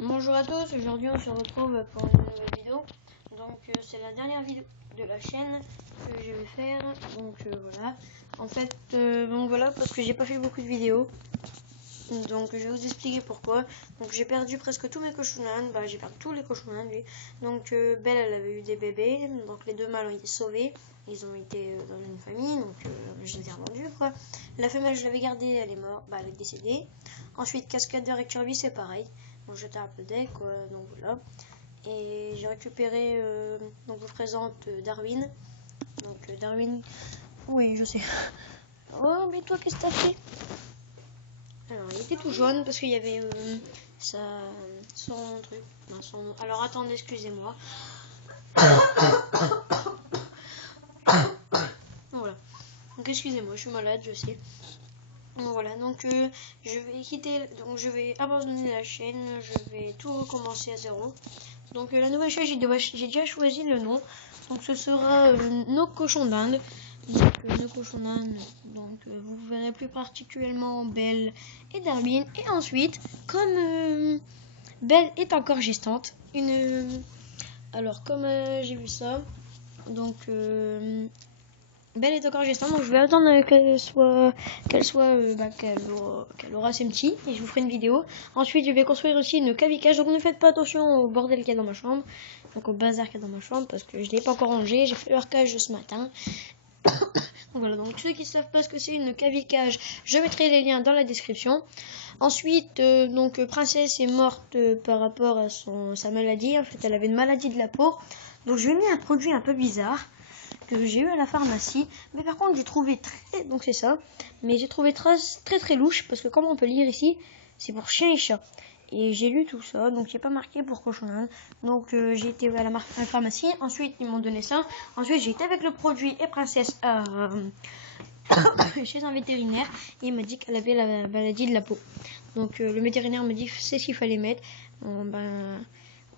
Bonjour à tous, aujourd'hui on se retrouve pour une nouvelle vidéo. Donc c'est la dernière vidéo de la chaîne que je vais faire. Donc voilà. En fait, donc voilà, parce que j'ai pas fait beaucoup de vidéos. Donc je vais vous expliquer pourquoi. Donc j'ai perdu presque tous mes cochons d'Inde. Bah j'ai perdu tous les cochons d'Inde lui. Donc Belle elle avait eu des bébés. Donc les deux mâles ont été sauvés. Ils ont été dans une famille. Donc je les ai revendus quoi. La femelle je l'avais gardée, elle est morte. Bah elle est décédée. Ensuite Cascadeur et Kirby c'est pareil. Donc j'étais un peu deck quoi. Donc voilà. Et j'ai récupéré. Donc je vous présente Darwin. Donc Darwin. Oui je sais. Oh mais toi qu'est-ce que t'as fait? Alors, il était tout jaune parce qu'il y avait son truc. Alors, attendez, excusez-moi. Voilà. Donc, excusez-moi, je suis malade, je sais. Donc, voilà. Donc, je vais quitter. Donc, je vais abandonner la chaîne. Je vais tout recommencer à zéro. Donc, la nouvelle chaîne, j'ai déjà choisi le nom. Donc, ce sera Nos cochons d'Inde. Donc, nos cochons d'Inde. Donc, vous verrez plus particulièrement Belle et Darwin. Et ensuite, comme Belle est encore gestante, alors comme j'ai vu ça, donc Belle est encore gestante, donc je vais attendre qu'elle aura ses petits et je vous ferai une vidéo. Ensuite, je vais construire aussi une cavicage. Donc ne faites pas attention au bordel qu'il y a dans ma chambre, donc au bazar qu'il y a dans ma chambre parce que je l'ai pas encore rangé. J'ai fait leur cage ce matin. Voilà, donc ceux qui ne savent pas ce que c'est une cavicage, je mettrai les liens dans la description. Ensuite, donc Princesse est morte par rapport à sa maladie. En fait, elle avait une maladie de la peau. Donc je lui ai mis un produit un peu bizarre que j'ai eu à la pharmacie. Mais par contre, j'ai trouvé très... Donc c'est ça. Mais j'ai trouvé très louche parce que comme on peut lire ici, c'est pour chien et chat. Et j'ai lu tout ça, donc j'ai pas marqué pour cochon d'Inde. Donc j'ai été à la pharmacie. Ensuite, ils m'ont donné ça. Ensuite, j'ai été avec le produit et Princesse chez un vétérinaire et il m'a dit qu'elle avait la maladie de la peau. Donc le vétérinaire me dit c'est ce qu'il fallait mettre. Bon, ben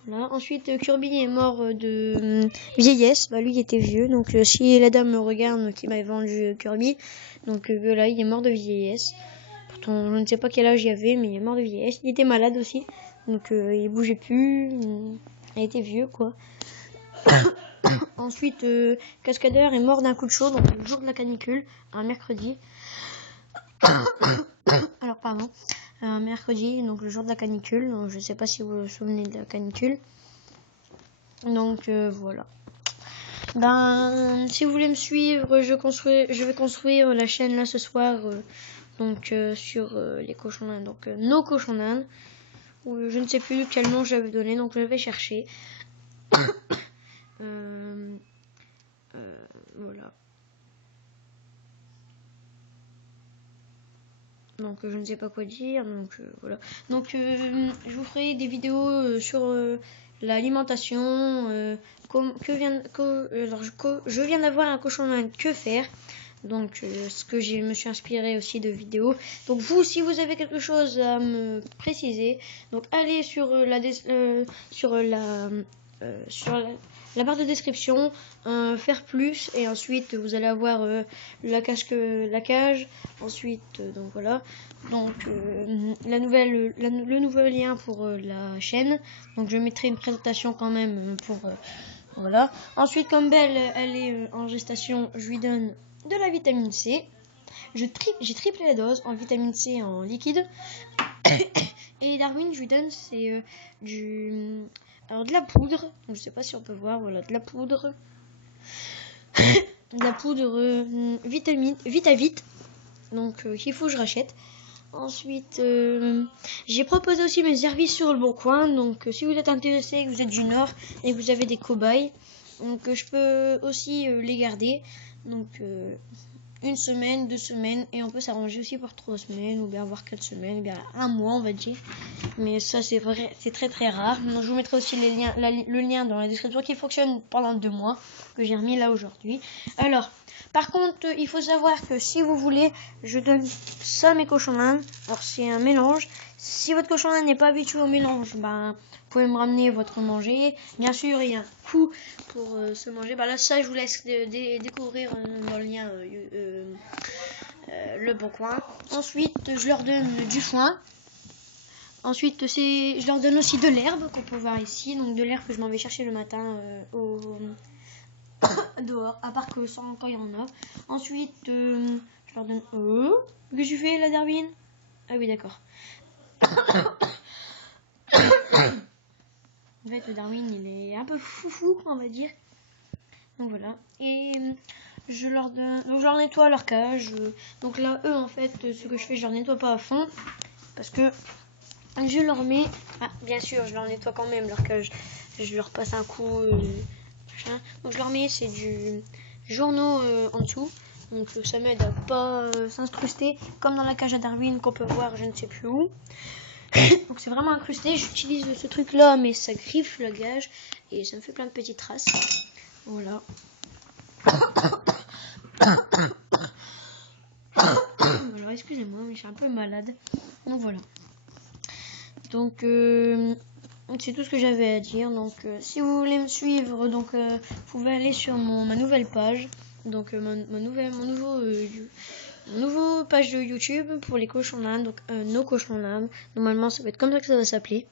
voilà. Ensuite Kirby est mort de vieillesse. Bah lui il était vieux. Donc si la dame me regarde qui m'avait vendu Kirby, donc voilà il est mort de vieillesse. Pourtant je ne sais pas quel âge il avait, mais il est mort de vieillesse. Il était malade aussi. Donc il bougeait plus. Il était vieux quoi. Ensuite, Cascadeur est mort d'un coup de chaud, donc le jour de la canicule, un mercredi. Alors, pardon, un mercredi, donc le jour de la canicule. Donc, je ne sais pas si vous vous souvenez de la canicule. Donc, voilà. Ben, si vous voulez me suivre, je vais construire la chaîne là ce soir, donc sur les cochons d'Inde, donc nos cochons d'Inde. Je ne sais plus quel nom j'avais donné, donc je vais chercher. Voilà. Donc je ne sais pas quoi dire, donc voilà. Donc je vous ferai des vidéos sur l'alimentation, je viens d'avoir un cochon d'Inde, que faire. Donc ce que je me suis inspiré aussi de vidéos. Donc vous, si vous avez quelque chose à me préciser, donc allez sur la barre de description, faire plus, et ensuite vous allez avoir la cage. Ensuite donc voilà, donc le nouveau lien pour la chaîne. Donc je mettrai une présentation quand même pour voilà. Ensuite comme Belle elle est en gestation, je lui donne de la vitamine C. J'ai triplé la dose en vitamine C en liquide. Et Darwin, je lui donne c'est de la poudre. Donc, je sais pas si on peut voir, voilà, de la poudre. De la poudre Vitavit. Donc qu'il faut que je rachète. Ensuite, j'ai proposé aussi mes services sur le bon coin. Donc si vous êtes intéressé, que vous êtes du Nord et que vous avez des cobayes, donc je peux aussi les garder. Donc 1 semaine, 2 semaines, et on peut s'arranger aussi pour 3 semaines, ou bien avoir 4 semaines, ou bien 1 mois on va dire. Mais ça c'est vrai, c'est très rare. Donc, je vous mettrai aussi le lien dans la description qui fonctionne pendant 2 mois, que j'ai remis là aujourd'hui. Alors, par contre, il faut savoir que si vous voulez, je donne ça à mes cochons d'Inde. Alors c'est un mélange. Si votre cochon d'Inde n'est pas habitué au mélange, ben vous pouvez me ramener votre manger. Bien sûr, il y a un coût pour se manger. Ben là, ça, je vous laisse découvrir dans le lien le bon coin. Ensuite, je leur donne du foin. Ensuite, je leur donne aussi de l'herbe qu'on peut voir ici. Donc de l'herbe que je m'en vais chercher le matin dehors, à part que ça encore il y en a. Ensuite, je leur donne... Qu'est-ce que tu fais là, Darwin? Ah oui, d'accord. En fait, le Darwin, il est un peu foufou, on va dire. Donc voilà. Et je leur donne... Donc je leur nettoie leur cage. Donc là, eux, en fait, ce que je fais, je leur nettoie pas à fond. Parce que je leur mets... Ah, bien sûr, je leur nettoie quand même leur cage. Je leur passe un coup... machin. Donc je leur mets, c'est du journaux en dessous. Donc ça m'aide à pas s'incruster. Comme dans la cage à Darwin qu'on peut voir je ne sais plus où. Donc c'est vraiment incrusté. J'utilise ce truc là, mais ça griffe la cage. Et ça me fait plein de petites traces. Voilà. Alors excusez-moi, mais je suis un peu malade. Donc voilà. Donc c'est tout ce que j'avais à dire. Donc si vous voulez me suivre, donc vous pouvez aller sur ma nouvelle page. Donc mon nouveau page de YouTube pour les cochons d'Inde. Donc nos cochons d'Inde. Normalement ça va être comme ça que ça va s'appeler.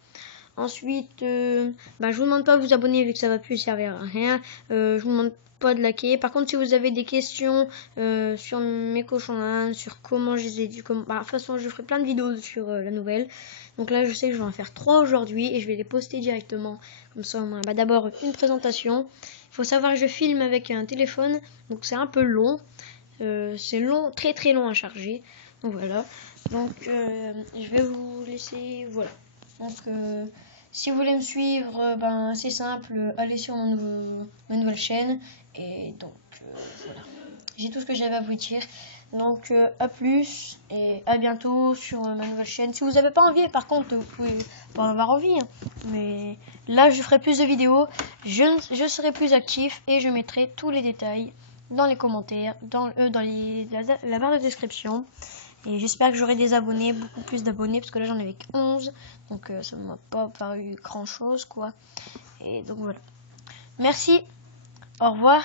Ensuite, je vous demande pas de vous abonner vu que ça va plus servir à rien. Je vous demande pas de liker. Par contre, si vous avez des questions sur mes cochons d'Inde, sur comment je les ai dû, de toute façon, je ferai plein de vidéos sur la nouvelle. Donc là, je sais que je vais en faire 3 aujourd'hui et je vais les poster directement. Comme ça, d'abord une présentation. Il faut savoir que je filme avec un téléphone, donc c'est un peu long. C'est long, très très long à charger. Donc voilà. Donc je vais vous laisser, voilà. Donc si vous voulez me suivre, c'est simple, allez sur ma nouvelle chaîne. Et donc voilà, j'ai tout ce que j'avais à vous dire. Donc à plus et à bientôt sur ma nouvelle chaîne. Si vous n'avez pas envie, par contre, vous pouvez pas en avoir envie. Hein. Mais là, je ferai plus de vidéos, je serai plus actif et je mettrai tous les détails dans les commentaires, dans la barre de description. Et j'espère que j'aurai des abonnés, beaucoup plus d'abonnés, parce que là j'en avais 11. Donc ça ne m'a pas paru grand chose, quoi. Et donc voilà. Merci, au revoir.